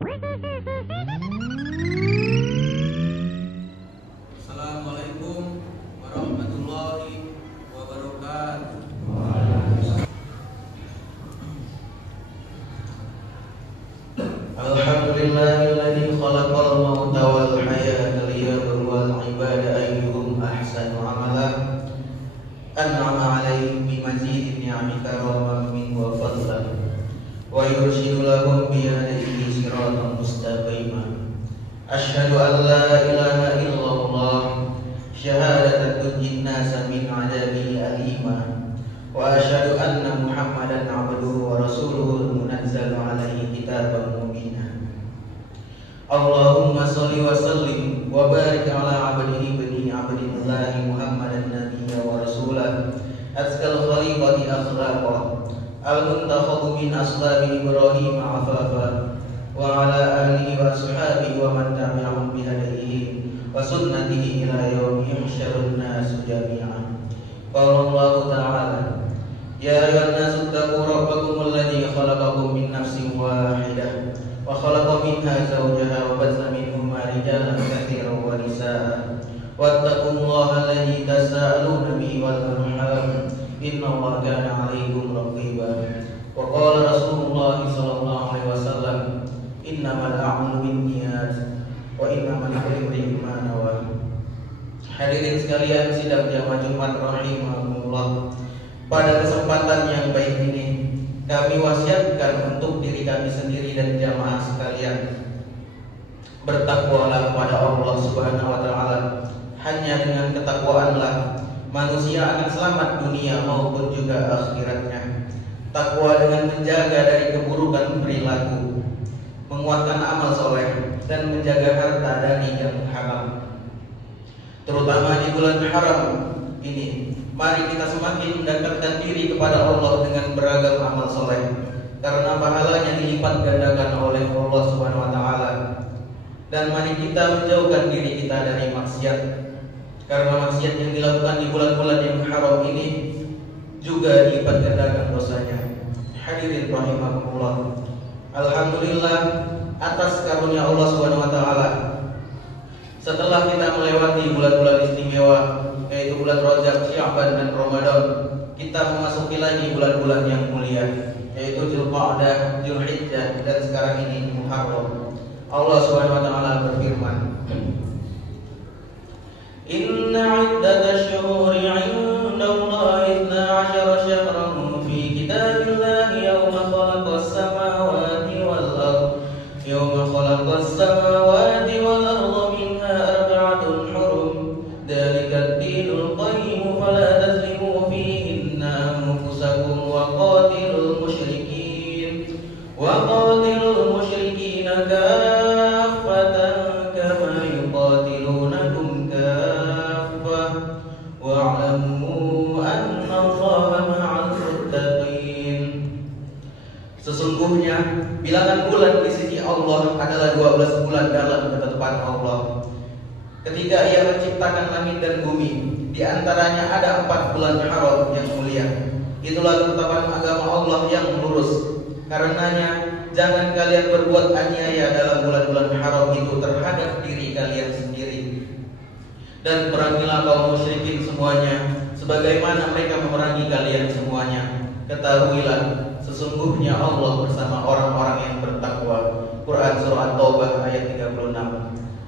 Assalamualaikum warahmatullahi wabarakatuh. Alhamdulillahilladzi khalaqal mauta wal hayata liyabluwal ibada ayyuhum ahsanu amala. An'ama 'alaihim bimazidin ni'ami karaman min wa fadlan wa yurshidu lahum bihadihi siratan mustaqima. Asyhadu an la ilaha illallah syahadatan tunjin nasa min 'adabil al-iman wa asyhadu anna Muhammadan 'abduhu wa rasuluhu al-munazzalu 'alaihi kitaban mubina. Allahumma shalli wa sallim wa barik 'ala 'abdihi bani 'abdillahi Muhammadan nabiyya wa rasulah azkal khaliqati akhlaqa al-muntakhab min aslabi Ibrahim 'afafa wa 'ala alihi wa ashabihi wa man tabi'ahum bi hadihi wa sunnatihi ila yaumi yuhsyarun nasu jami'an. Qala Allah ta'ala ya ayyuhan nasu taqu rabbakum alladzi khalaqakum min nafsin wahidah wa khalaqa minha zawjaha wa batha minhuma rijalan katsiran wa nisaa'a wattaqullaha alladzi tasaaluna bihi wal arham innallaha kana 'alaikum raqiba. Wa qala Rasulullah sallallahu alaihi wasallam innamal a'malu binniyat wa innamal likulli imrin ma nawa. Hadirin sekalian sidang jamaah Jumat rahimakumullah, pada kesempatan yang baik ini kami wasiatkan untuk diri kami sendiri dan jamaah sekalian bertakwalah kepada Allah Subhanahu wa taala. Hanya dengan ketakwaanlah manusia akan selamat dunia maupun juga akhiratnya. Takwa dengan menjaga dari keburukan perilaku, menguatkan amal soleh, dan menjaga harta dari yang haram. Terutama di bulan haram ini, mari kita semakin mendekatkan diri kepada Allah dengan beragam amal soleh, karena pahalanya dilipat gandakan oleh Allah Subhanahu wa taala. Dan mari kita menjauhkan diri kita dari maksiat, karena maksiat yang dilakukan di bulan-bulan yang haram ini juga dilipat gandakan dosanya. Hadirin rahimakumullah, alhamdulillah atas karunia Allah Subhanahu wa taala. Setelah kita melewati bulan-bulan istimewa yaitu bulan Rajab, Sya'ban dan Ramadan, kita memasuki lagi bulan-bulan yang mulia yaitu Dzulqa'dah, Dzulhijjah, dan sekarang ini Muharram. Allah Subhanahu wa taala berfirman, Inna 'iddatash syuhuri 'indallahi 12 syahran fi kitabillahi yawma khalaqas samawati wal ardh yawma khalaqas samawati wal ardh minha arba'atun hurum dzalika ad-dinul qayyim fala tazlimu fihinna anfusakum wa qatilul musyrikin kaffatan kama yuqatilunakum kaffah wa'lamu anna Allaha ma'al muttaqin. Sesungguhnya bilangan bulan di sisi Allah adalah 12 bulan dalam ketetapan Allah. Ketika Ia menciptakan langit dan bumi, di antaranya ada 4 bulan haram yang mulia. Itulah ketetapan agama Allah yang lurus. Karenanya jangan kalian berbuat aniaya dalam bulan-bulan haram itu terhadap diri kalian sendiri. Dan perangilah kaum musyrikin semuanya sebagaimana mereka memerangi kalian semuanya. Ketahuilah sesungguhnya Allah bersama orang-orang yang bertakwa. Quran surah At-Taubah ayat 36.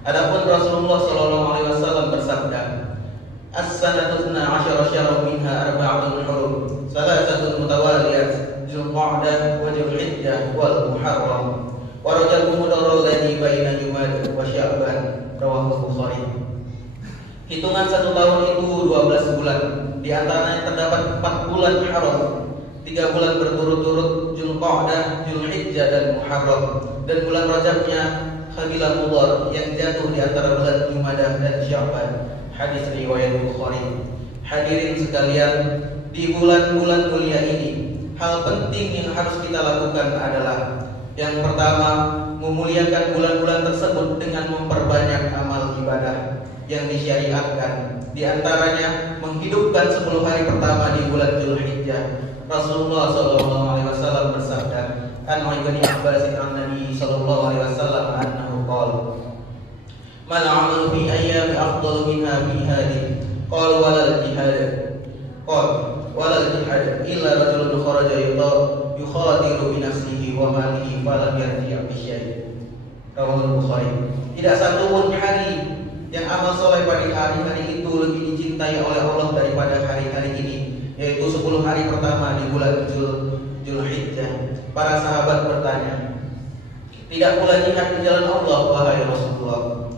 Adapun Rasulullah sallallahu alaihi wasallam bersabda, As-sanatu 12 syahran minha arba'atun hurum, salasatun mutawaliyat, Dzulqa'dah wa Dzulhijjah wal Muharram, wa Rajab mudarrul ladzi baina Jumada wa Sya'ban, rawahu Bukhari. Hitungan 1 tahun itu 12 bulan. Di antaranya terdapat 4 bulan haram, 3 bulan berturut-turut, Dzulqa'dah, Dzulhijjah dan Muharram, dan bulan Rajabnya Qabilah Mudhar yang jatuh di antara bulan Jumadah dan Sya'ban. Hadis riwayat Bukhari. Hadirin sekalian, di bulan-bulan mulia ini hal penting yang harus kita lakukan adalah yang pertama, memuliakan bulan-bulan tersebut dengan memperbanyak amal ibadah yang disyariatkan. Di antaranya menghidupkan 10 hari pertama di bulan Dzulhijjah. Rasulullah SAW bersabda, an Ibnu Abbas an Nabi sallallahu alaihi wasallam annahu qala mal 'amalu fi ayyami afdalu minha fi hadhihi qala walal jihad illa rajulun kharaja yukhadiru bi nafsihi wa malihi falam yarji' bi syai'. Rawahul Bukhari. Tidak satu pun hari yang amal soleh pada hari itu lebih dicintai oleh Allah daripada hari-hari ini, yaitu 10 hari pertama di bulan Zulhijjah. Para sahabat bertanya, tidak pula jihad di jalan Allah wahai Rasulullah?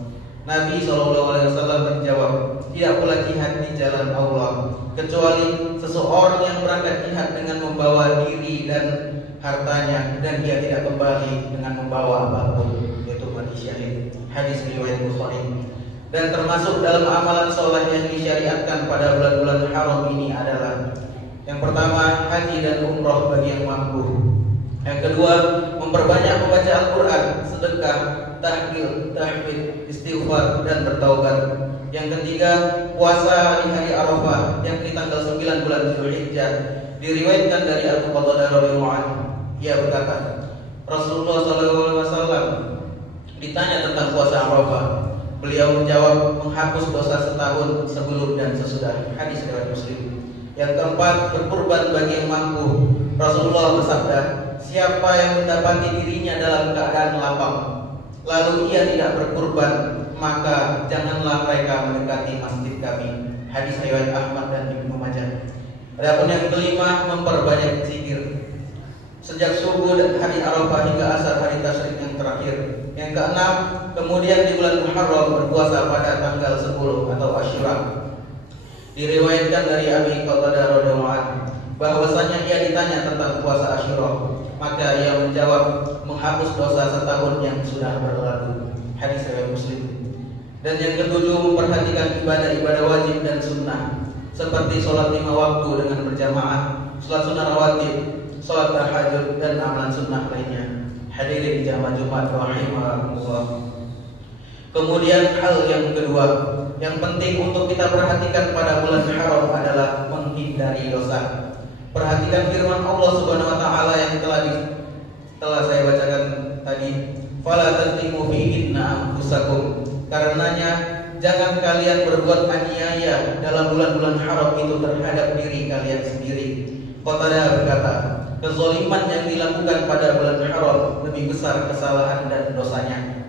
Nabi SAW menjawab, tidak pula jihad di jalan Allah kecuali seseorang yang berangkat jihad dengan membawa diri dan hartanya, dan dia tidak kembali dengan membawa apapun, yaitu mati syahid. Hadis riwayat Bukhari. Dan termasuk dalam amalan soleh yang disyariatkan pada bulan-bulan haram ini adalah yang pertama, haji dan umroh bagi yang mampu. Yang kedua, memperbanyak membaca Al-Quran, sedekah, tahmid, istighfar, dan bertaubat. Yang ketiga, puasa hari-hari Arafah yang di tanggal 9 bulan Zulhijjah. Diriwayatkan dari Abu Qatadah radhiyallahu anhu, ia berkata, Rasulullah SAW ditanya tentang puasa Arafah. Beliau menjawab, menghapus dosa setahun sebelum dan sesudah. Hadis riwayat Muslim. Yang keempat, berkurban bagi yang mampu. Rasulullah bersabda, siapa yang mendapati dirinya dalam keadaan lapang, lalu ia tidak berkurban, maka janganlah mereka mendekati masjid kami. Hadis riwayat Ahmad dan Ibnu Majah. Adapun yang kelima, memperbanyak zikir sejak subuh dan hari Arafah hingga asar hari tasyrik yang terakhir. Yang keenam, kemudian di bulan Muharram berpuasa pada tanggal 10 atau Asyura. Diriwayatkan dari Abi Qatadah radhiyallahu anhu bahwasanya ia ditanya tentang puasa Asyura, maka ia menjawab, menghapus dosa setahun yang sudah berlalu. Hadis riwayat Muslim. Dan yang ketujuh, memperhatikan ibadah-ibadah wajib dan sunnah seperti sholat 5 waktu dengan berjamaah, sholat sunnah rawatib, sholat tahajud, dan amalan sunnah lainnya. Hadirin jamaah Jumat rahimakumullah. Kemudian hal yang kedua yang penting untuk kita perhatikan pada bulan haram adalah menghindari dosa. Perhatikan firman Allah Subhanahu wa taala yang telah saya bacakan tadi, fala tazlimu fihinna anfusakum. Karenanya jangan kalian berbuat aniaya dalam bulan-bulan haram itu terhadap diri kalian sendiri. Qatadah berkata, kezaliman yang dilakukan pada bulan haram lebih besar kesalahan dan dosanya.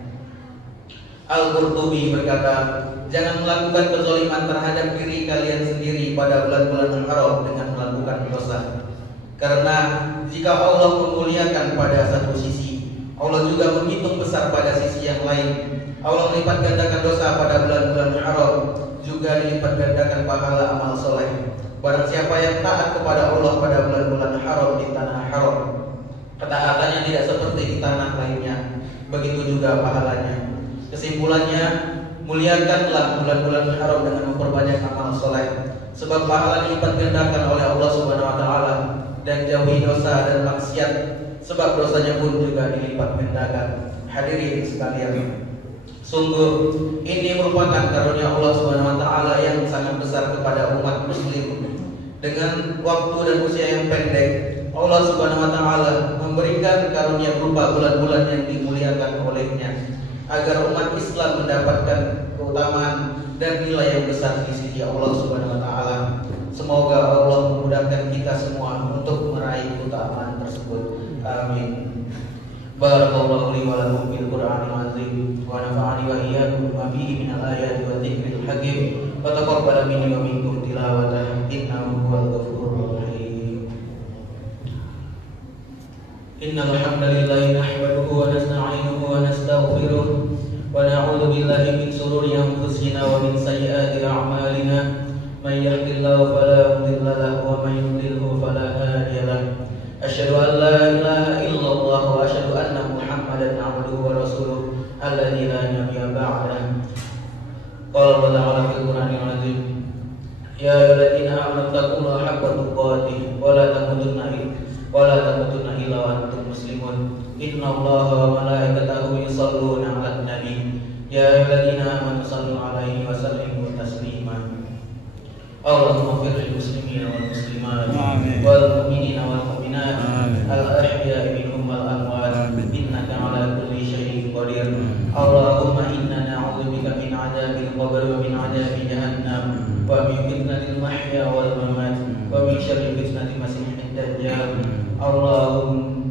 Al-Qurtubi berkata, jangan melakukan kezaliman terhadap diri kalian sendiri pada bulan-bulan haram dengan melakukan dosa. Karena jika Allah memuliakan pada satu sisi, Allah juga menghitung besar pada sisi yang lain. Allah melipat gandakan dosa pada bulan-bulan haram, juga dilipat gandakan pahala amal soleh. Barang siapa yang taat kepada Allah pada bulan-bulan haram di tanah haram, ketaatannya tidak seperti di tanah lainnya, begitu juga pahalanya. Kesimpulannya, muliakanlah bulan-bulan haram dengan memperbanyak amal soleh, sebab pahala dilipat gandakan oleh Allah Subhanahu wa taala, dan jauhi dosa dan maksiat, sebab dosanya pun juga dilipat gandakan. Hadirin sekalian, sungguh ini merupakan karunia Allah Subhanahu wa taala yang sangat besar kepada umat muslim. Dengan waktu dan usia yang pendek, Allah Subhanahu wa taala memberikan karunia berupa bulan-bulan yang dimuliakan olehnya, agar umat Islam mendapatkan keutamaan dan nilai yang besar di sisi Allah Subhanahu wa taala. Semoga Allah memudahkan kita semua untuk meraih keutamaan tersebut. Amin. Barakallahu li wa lakum bil Qur'anil azim wa nafa'ani wa iyyakum bima fihi minal ayati wa dzikril hakim wa taqabbal minni wa minkum tilawatahu innahu huwal ghafurur rahim. Innal hamdalillahi nahmaduhu wa nasta'inuhu wa nastaghfiruh wa na'udzu billahi min shururi anfusina wa min sayyiati a'malina. May yahdihillahu fala mudilla lahu wa may yudlilhu fala hadiya lahu. Asyhadu an la ilaha illallah wa asyhadu anna Muhammadan abduhu wa rasuluh alladzi la nabiyya ba'dahu. Qala Allah ta'ala fil Qur'anil azim, ya ayyuhalladzina amanu taqullaha haqqa tuqatih wa la tamutunna illa wa antum muslimun. Innallaha wa malaikatahu yusholluna 'alan nabi. Ya ayyuhalladzina amanu shallu 'alaihi wa sallimu taslima. Allahumma ighfir lil muslimina wal muslimat wal mu'minina wal mu'minat al ahya'i minhum wal Allahumma inna na'udzubika min 'adzabil qabr wa min 'adzabi jahannam wa min fitnatil mahya wal mamat wa min syarri fitnatil masiihid dajjal. Allahumma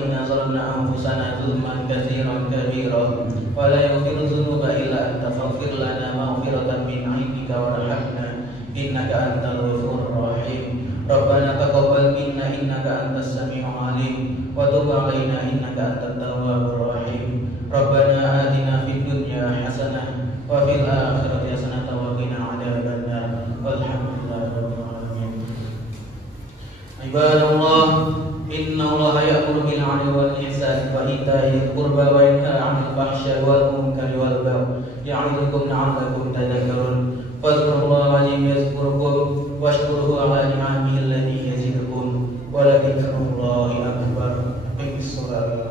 inna zalamna anfusana zulman katsiran kabiran wa la yaghfiru dzunuba illa anta faghfir lana maghfiratan min 'indika warhamna innaka antal ghafurur rahim. Rabbana taqabbal minna innaka antas samiul 'alim wa tub 'alaina innaka antat tawwabur rahim. Rabbana atina fid dunya hasanah wa fil akhirati hasanah wa qina 'adzabannar. Walhamdulillahi rabbil alamin. Ibadallah, inna Allaha ya'muru bil 'adli wal ihsani wa ita'i dzil qurba wa yanha 'anil fahsya'i wal munkari wal baghi ya'idzukum la'allakum tadhakkarun. Fadhkurullaha 'azim yazkurkum washkuruhu 'ala ni'amihi allati yazidukum wa la dzikrullahi akbar. Bismillahirrahmanirrahim.